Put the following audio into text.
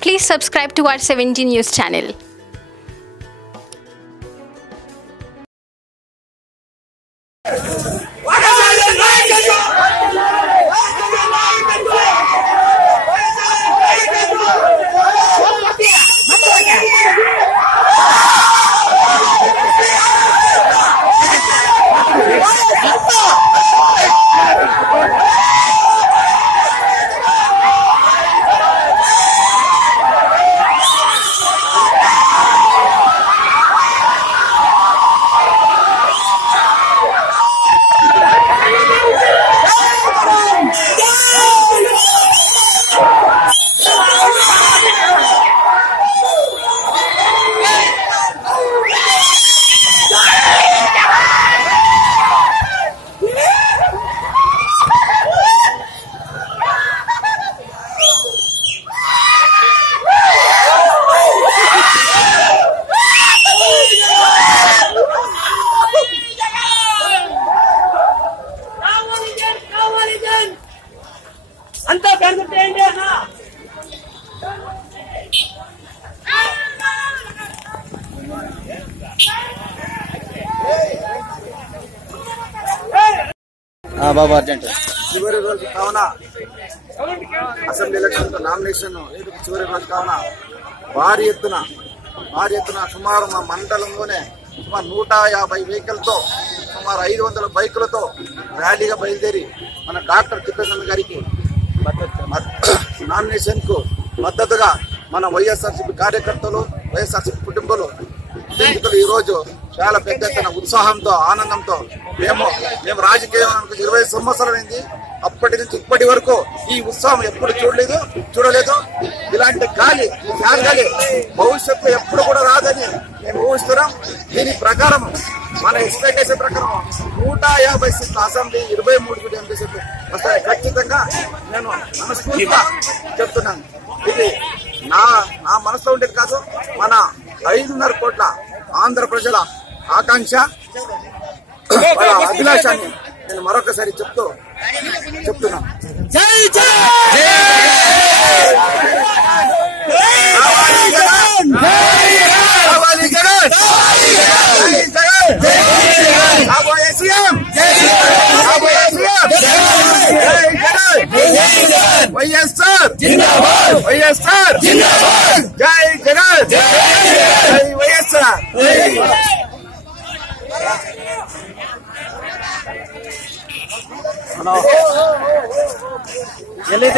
Please subscribe to our 17 News channel. అంతా కనుకుంటేంటి అన్న బాబు urgent. చివరి రోజు కావున అసెంబ్లీ ఎలక్షన్ నామినేషన్ చివరి రోజు కావున? భారీ ఎత్తున భారీ ఎత్తున సుమారు మా మండలంలోనే సుమారు నూట యాభై వెహికల్తో సుమారు ఐదు వందల బైకులతో ర్యాలీగా బయలుదేరి మన డాక్టర్ తిప్పేస్వామి గారికి నామినేషన్కు మద్దతుగా మన వైఎస్ఆర్సీపీ కార్యకర్తలు వైఎస్ఆర్సీపీ కుటుంబాలు స్నేహితులు ఈరోజు చాలా పెద్ద ఎత్తున ఉత్సాహంతో ఆనందంతో మేము మేము రాజకీయం ఇరవై సంవత్సరాలైంది అప్పటి నుంచి ఇప్పటి వరకు ఈ ఉత్సాహం ఎప్పుడు చూడలేదు చూడలేదు. ఇలాంటి గాలి గాలి భవిష్యత్తు ఎప్పుడు కూడా రాదని మేము ఊహిస్తున్నాం. దీని ప్రకారం మన ఎక్స్పెక్టేషన్ ప్రకారం నూట యాభై సీట్ల అసెంబ్లీ ఇరవై మూడు ఎంపీ సీట్లు వస్తాయి. ఖచ్చితంగా నేను మనస్ఫూర్తిగా చెప్తున్నాను. ఇది నా నా మనసులో ఉండేది కాదు మన ఐదున్నర కోట్ల ఆంధ్ర ప్రజల ఆకాంక్ష అభిలాషాన్ని నేను మరొకసారి చెప్తూ చెప్తున్నాను. వైఎస్ఆర్ వైఎస్ఆర్ జై జగన్ జై వైఎస్ఆర్ ఎల్లైతే